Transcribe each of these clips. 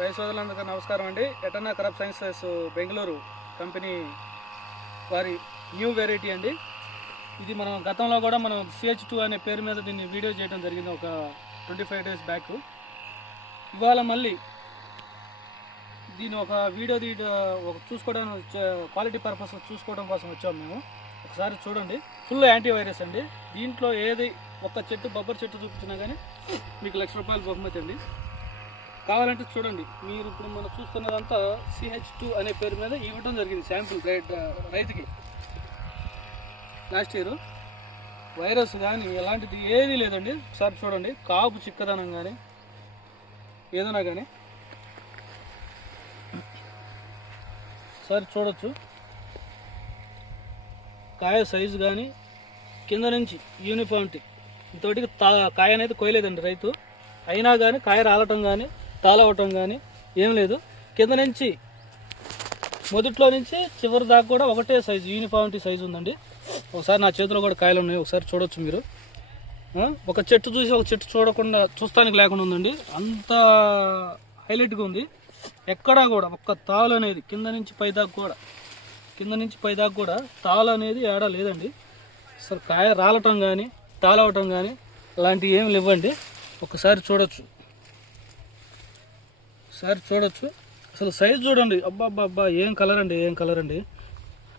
రైతు సోదరులందరికీ నమస్కారం అండి. ఎటన్నా క్రాప్ సైన్సెస్ బెంగళూరు కంపెనీ వారి న్యూ వెరైటీ అండి. ఇది మనం గతంలో కూడా మనం CH2 అనే పేరు మీద దీన్ని వీడియో చేయడం జరిగింది ఒక 25 days బ్యాక్. ఇవాళ మళ్ళీ దీన్ని ఒక వీడియో చూసుకోవడానికి క్వాలిటీ పర్పస్ చూసుకోవడం కోసం వచ్చాము మేము. ఒకసారి చూడండి, ఫుల్ యాంటీవైరస్ అండి. దీంట్లో ఏది ఒక చెట్టు బొబ్బరి చెట్టు చూపించినా కానీ మీకు ₹1,00,000 బహుమతి అండి. కావాలంటే చూడండి, మీరు ఇప్పుడు మనం చూస్తున్నదంతా CH2 అనే పేరు మీద ఇవ్వడం జరిగింది శాంపుల్ రైతుకి. లాస్ట్ ఇయర్ వైరస్ కానీ ఎలాంటిది ఏదీ లేదండి. ఒకసారి చూడండి, కాపు చిక్కదనం కానీ ఏదైనా కానీ ఒకసారి చూడొచ్చు. కాయ సైజు కానీ కింద నుంచి యూనిఫామిటీ ఇంతటికి కాయ అనేది కోయలేదండి రైతు. అయినా కానీ కాయ రాలటం కానీ తాళవటం కానీ ఏం లేదు. కింద నుంచి మొదట్లో నుంచి చివరి దాకా కూడా ఒకటే సైజు యూనిఫామిటీ సైజు ఉందండి. ఒకసారి నా చేతిలో కూడా కాయలు ఉన్నాయి, ఒకసారి చూడొచ్చు మీరు. ఒక చెట్టు చూసి ఒక చెట్టు చూస్తానికి లేకుండా ఉందండి, అంత హైలైట్గా ఉంది. ఎక్కడా కూడా ఒక్క తాలు అనేది కింద నుంచి పైదాకా కూడా తాలు అనేది ఏడా లేదండి. అసలు కాయ రాలటం కానీ తాళవటం కానీ అలాంటివి ఏమి లేవండి. ఒకసారి చూడొచ్చు. అసలు సైజ్ చూడండి, అబ్బా ఏం కలర్ అండి.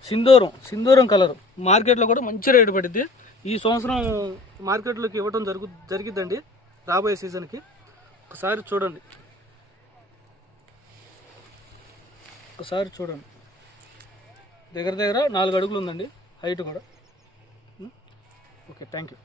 సింధూరం కలర్. మార్కెట్లో కూడా మంచి రేటు పడింది. ఈ సంవత్సరం మార్కెట్లోకి ఇవ్వడం జరిగిద్దండి రాబోయే సీజన్కి. ఒకసారి చూడండి. దగ్గర 4 అడుగులు ఉందండి హైట్ కూడా. Okay, thank you.